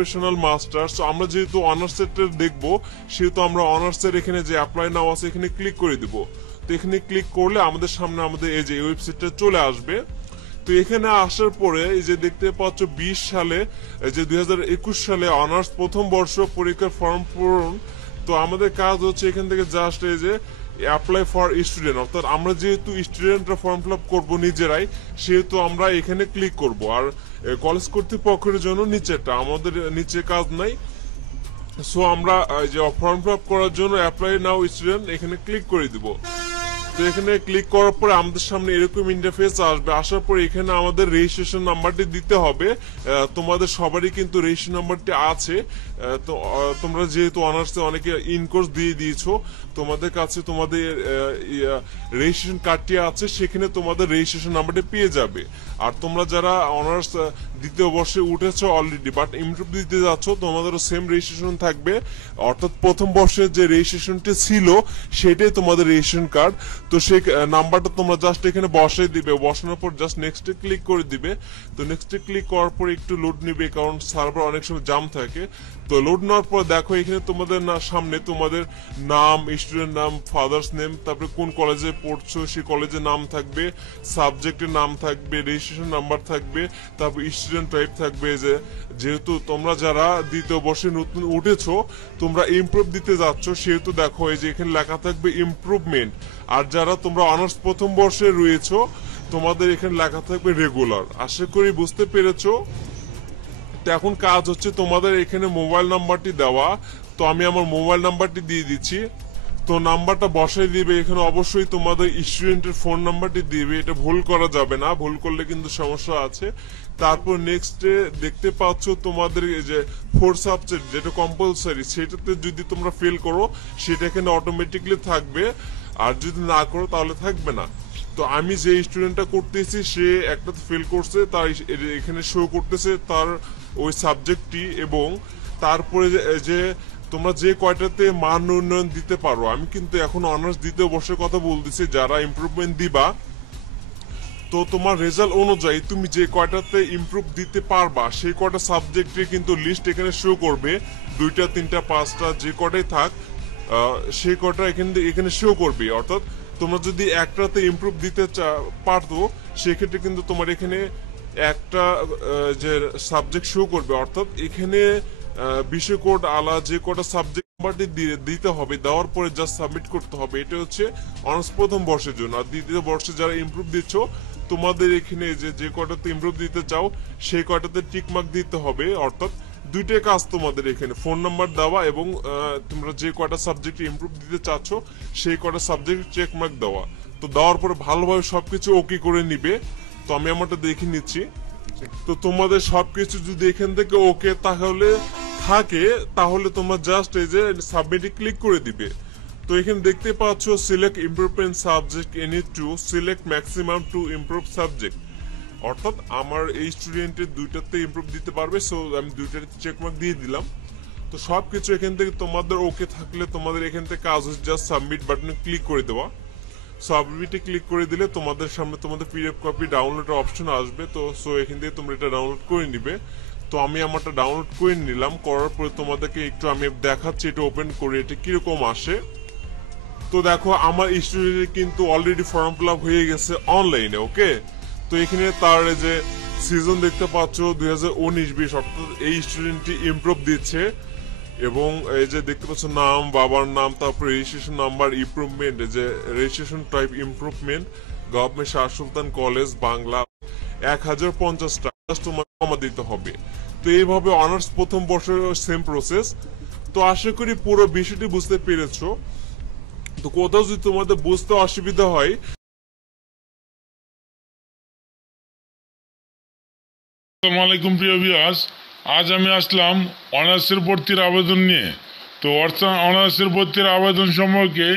Professional master. So আমরা যেহেতু অনার্সের দেখবো, সেহেতু আমরা অনার্সের এখানে যে অ্যাপ্লাই নাও আছে এখানে ক্লিক করে দিব। তো এখানে ক্লিক করলে আমাদের সামনে আমাদের এই যে ওয়েবসাইটটা চলে আসবে। তো এখানে আসার পরে এই যে দেখতে পাচ্ছ 20 সালে, এই যে 2021 সালে অনার্স প্রথম বর্ষ পরীক্ষার ফর্ম পূরণ। তো আমাদের কাজ হচ্ছে এখান থেকে জাস্ট এই যে অ্যাপ্লাই ফর স্টুডেন্ট, অর্থাৎ আমরা যেহেতু স্টুডেন্টরা ফর্ম ফিল আপ করবো নিজেরাই, সেহেতু আমরা এখানে ক্লিক করব। আর কলেজ কর্তৃপক্ষের জন্য নিচেরটা, আমাদের নিচে কাজ নাই। সো আমরা যে ফর্ম ফিল আপ করার জন্য অ্যাপ্লাই নাও স্টুডেন্ট এখানে ক্লিক করে দিব। তো এখানে ক্লিক করার পরে আমাদের সামনে এরকম ইন্টারফেস আসবে। আসার পরে এখানে আমাদের রেজিস্ট্রেশন নাম্বারটি দিতে হবে। তোমাদের সবারই কিন্তু রেজিস্ট্রেশন নাম্বারটি আছে। তো তোমরা যেহেতু অনার্সে অনেকে ইনকোর্স দিয়ে দিয়েছো, তোমাদের কাছে তোমাদের রেজিস্ট্রেশন কার্ডটি আছে, সেখানে তোমাদের রেজিস্ট্রেশন নাম্বারটি পেয়ে যাবে। আর তোমরা যারা অনার্স দ্বিতীয় বর্ষে উঠেছো অলরেডি বাট ইমপ্রুভ দিতে যাচ্ছ, তোমাদেরও সেম রেজিস্ট্রেশন থাকবে। অর্থাৎ প্রথম বর্ষের যে রেজিস্ট্রেশনটি ছিল সেটাই তোমাদের রেজিস্ট্রেশন কার্ড। তো সেই নাম্বারটা তোমরা জাস্ট এখানে বসাই দিবে, বসানোর পর জাস্ট নেক্সটে ক্লিক করে দিবে। তো নেক্সটে ক্লিক করার পর একটু লোড নিবে, কারণ সার্ভার অনেক সময় জাম থাকে। তো লোড নেওয়ার পর দেখো এখানে তোমাদের সামনে তোমাদের নাম, স্টুডেন্ট নাম, ফাদার্স নেম, তারপরে কোন কলেজে পড়ছো সেই কলেজের নাম থাকবে, সাবজেক্টের নাম থাকবে, রেজিস্ট্রেশন নাম্বার থাকবে, তারপর স্টুডেন্ট টাইপ থাকবে। যেহেতু তোমরা যারা দ্বিতীয় বর্ষে নতুন উঠেছো, তোমরা ইমপ্রুভ দিতে যাচ্ছ, সেহেতু দেখো এই যে এখানে লেখা থাকবে ইমপ্রুভমেন্ট। আর যারা তোমরা অনার্স প্রথম বর্ষে রয়েছো, তোমাদের এখানে লেখা থাকবে রেগুলার। আশা করি বুঝতে পেরেছো। তো এখন কাজ হচ্ছে তোমাদের এখানে মোবাইল নাম্বারটি দেওয়া। তো আমি আমার মোবাইল নাম্বারটি দিয়ে দিচ্ছি। তো নাম্বারটা বসাই দিবে। এখানে অবশ্যই তোমাদের স্টুডেন্টের ফোন নাম্বারটি দিবে, এটা ভুল করা যাবে না, ভুল করলে কিন্তু সমস্যা আছে। তারপর নেক্সটে দেখতে পাচ্ছ তোমাদের যে 4 সাবজেক্ট যেটা কম্পালসারি, সেটাতে যদি তোমরা ফেল করো সেটা এখানে অটোমেটিকলি থাকবে, আর যদি না করো তাহলে থাকবে না। তো আমি যে স্টুডেন্টটা করতেছি সে একটাতে ফেল করছে, তার এখানে শো করতেছে তার ওই সাবজেক্টটি। এবং তারপরে যে তোমরা যে কয়টাতে মান উন্নয়ন দিতে পারো, আমি কিন্তু এখন অনার্স দ্বিতীয় বর্ষের কথা বলতেছি, যারা ইমপ্রুভমেন্ট দিবা, তো তোমার রেজাল্ট অনুযায়ী তুমি যে কয়টাতে ইমপ্রুভ দিতে পারবা সেই কয়টা সাবজেক্টের কিন্তু লিস্ট এখানে শো করবে। 2টা 3টা 5টা যে কয়টাই থাক, সেই কয়টা এখানে শো করবে। অর্থাৎ তোমরা যদি একটাতে ইমপ্রুভ দিতে পারতো, সেক্ষেত্রে কিন্তু তোমার এখানে একটা যে সাবজেক্ট শো করবে। অর্থাৎ এখানে বিষয় কোড আলা যে কটা সাবজেক্ট নাম্বারটি দিতে হবে, দেওয়ার পরে জাস্ট সাবমিট করতে হবে। এটা হচ্ছে অনার্স প্রথম বর্ষের জন্য। আর দ্বিতীয় বর্ষে যারা ইমপ্রুভ দিচ্ছ, তোমাদের এখানে যে কটাতে ইমপ্রুভ দিতে চাও সেই কটাতে টিকমার্ক দিতে হবে। অর্থাৎ দুইটাই কাজ তোমাদের এখানে, ফোন নাম্বার দেওয়া এবং তোমরা যে কটা সাবজেক্ট ইমপ্রুভ দিতে চাচ্ছ সেই কটা সাবজেক্ট চেকমার্ক দেওয়া। তো দেওয়ার পরে ভালোভাবে সবকিছু ওকে করে নিবে। তো আমি আমারটা দেখে নিচ্ছি। তো তোমাদের সবকিছু যদি এখান থেকে ওকে তাহলে তোমরা জাস্ট এই যে সাবমিটে ক্লিক করে দিবে। তো এখানে দেখতে পাচ্ছ select improvement subject, any two select maximum two improve subject. অর্থাৎ আমার এই স্টুডেন্টের 2টাতে ইমপ্রুভ দিতে পারবে, সো আমি 2টাতে চেকমার্ক দিয়ে দিলাম। তো সবকিছু এখান থেকে তোমাদের ওকে থাকলে তোমাদের এখান থেকে কাজ হচ্ছে জাস্ট সাবমিট বাটনে ক্লিক করে দেওয়া। সাবমিটে ক্লিক করে দিলে তোমাদের সামনে তোমাদের পিডিএফ কপি ডাউনলোডের অপশন আসবে। তো সো এখান থেকে তোমরা এটা ডাউনলোড করে নিবে। তো আমি আমারটা ডাউনলোড করে নিলাম। করার পরে তোমাদেরকে একটু আমি দেখাচ্ছি এটা ওপেন করে এটা কিরকম আসে। তো দেখো আমার স্টুডেন্টের কিন্তু অলরেডি ফর্ম ফিল আপ হয়ে গেছে অনলাইনে। ওকে, তো এখানে তার যে সিজন দেখতে পাচ্ছ 2019-20, অর্থাৎ এই স্টুডেন্টটি ইমপ্রুভ দিচ্ছে। এবং এই যে দেখতে পাচ্ছ নাম, বাবার নাম, তারপর রেজিস্ট্রেশন নাম্বার, ইমপ্রুভমেন্ট, যে registration type improvement, government Shah Sultan college Bangla, 1050 টাকা তোমার জমা দিতে হবে। তো এইভাবে অনার্স প্রথম বর্ষের সেম প্রসেস। তো আশা করি পুরো বিষয়টি বুঝতে পেরেছো। তো কোথাও যদি তোমাদের বুঝতে অসুবিধা হয়, আসসালামু আলাইকুম প্রিয় ভিউয়ার্স, আজ আমি আসলাম অনার্সের ভর্তির আবেদন নিয়ে। তো অনার্সের ভর্তির আবেদন সম্পর্কে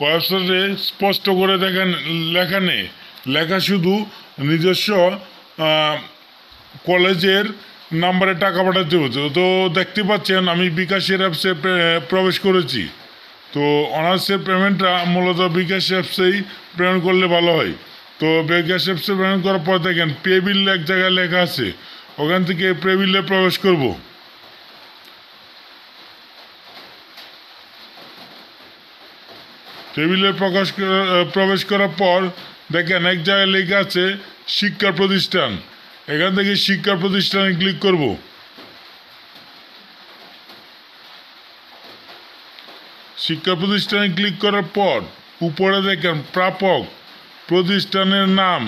ওয়েবসাইটে স্পষ্ট করে লেখা নেই, লেখা শুধু নিজস্ব কলেজের নাম্বারে টাকা পাঠাতে হতো। তো দেখতে পাচ্ছেন আমি বিকাশের অ্যাপসে প্রবেশ করেছি। তো অনার্সের পেমেন্টটা মূলত বিকাশ অ্যাপসেই পেমেন্ট করলে ভালো হয়। তো বিকাশ অ্যাপসে পেমেন্ট করার পর দেখেন পে বিল এক জায়গায় লেখা আছে, ওখান থেকে পে বিলে প্রবেশ করব। টেবিলে প্রবেশ করার পর দেখেন এক জায়গায় লেখা আছে শিক্ষা প্রতিষ্ঠান। এখান থেকে শিক্ষা প্রতিষ্ঠানে ক্লিক করব। শিক্ষা প্রতিষ্ঠানে ক্লিক করার পর উপরে দেখেন প্রাপক প্রতিষ্ঠানের নাম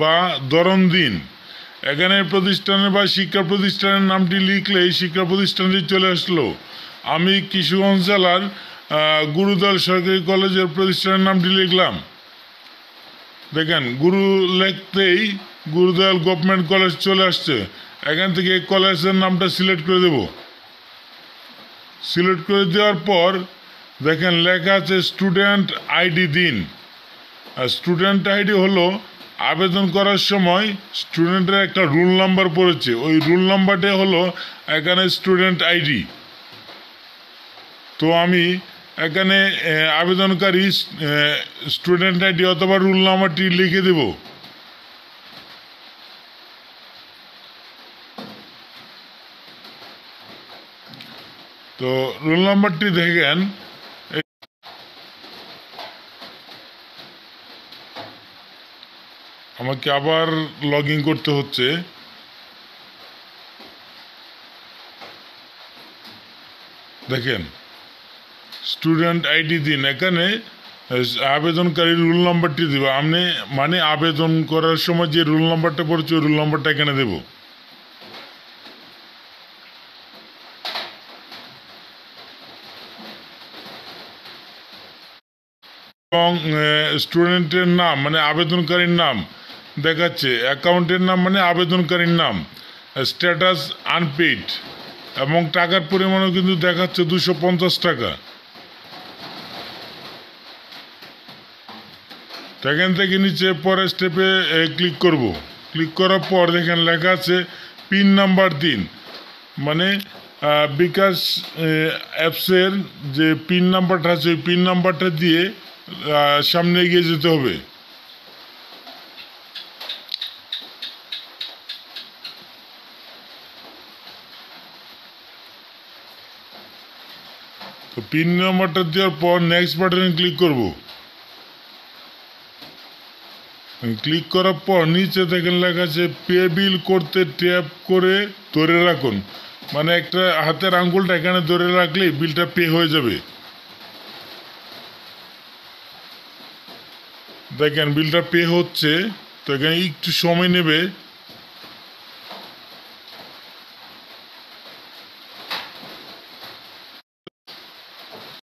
বা ধরন দিন। এখানে প্রতিষ্ঠানের বা শিক্ষা প্রতিষ্ঠানের নামটি লিখলেই শিক্ষা প্রতিষ্ঠানটি চলে আসলো। আমি কিশোরগঞ্জ জেলার গুরুদল সরকারি কলেজের প্রতিষ্ঠানের নামটি লিখলাম। দেখেন গুরু লিখতেই গুরুদয়াল গভর্নমেন্ট কলেজ চলে আসছে। এখান থেকে এই কলেজের নামটা সিলেক্ট করে দেব। সিলেক্ট করে দেওয়ার পর দেখেন লেখা আছে স্টুডেন্ট আইডি দিন। আর স্টুডেন্ট আইডি হলো আবেদন করার সময় স্টুডেন্টের একটা রুল নাম্বার পড়েছে, ওই রুল নাম্বারটা হলো এখানে স্টুডেন্ট আইডি। তো আমি এখানে আবেদনকারী স্টুডেন্ট আইডি অথবা রুল নাম্বারটি লিখে দেব। তো রোল নাম্বারটি দেখেন আমাকে আবার লগ ইন করতে হচ্ছে। দেখেন স্টুডেন্ট আইডি দিন, এখানে আবেদনকারী রুল নাম্বারটি দেব। আপনি মানে আবেদন করার সময় যে রুল নাম্বারটা পড়ছে ওই রুল নাম্বারটা এখানে দেব। এবং স্টুডেন্টের নাম মানে আবেদনকারীর নাম দেখাচ্ছে, অ্যাকাউন্টের নাম মানে আবেদনকারীর নাম, স্ট্যাটাস আনপেইড এবং টাকার পরিমাণও কিন্তু দেখাচ্ছে 250 টাকা। এখান থেকে নিচে পরের স্টেপে ক্লিক করব। ক্লিক করার পর দেখেন লেখা আছে পিন নাম্বার দিন, মানে বিকাশ অ্যাপসের যে পিন নাম্বারটা আছে ওই পিন নাম্বারটা দিয়ে সামনে এগিয়ে যেতে হবে। তো পিন নাম্বারটা দেওয়ার পর নেক্সট বাটনে ক্লিক করব। ক্লিক করার পর নিচে দেখেন লেখা আছে পে বিল করতে ট্যাপ করে ধরে রাখুন, মানে একটা হাতের আঙ্গুলটা এখানে ধরে রাখলেই বিলটা পে হয়ে যাবে। দেখেন বিলটা পে হচ্ছে, তো এখানে একটু সময় নেবে।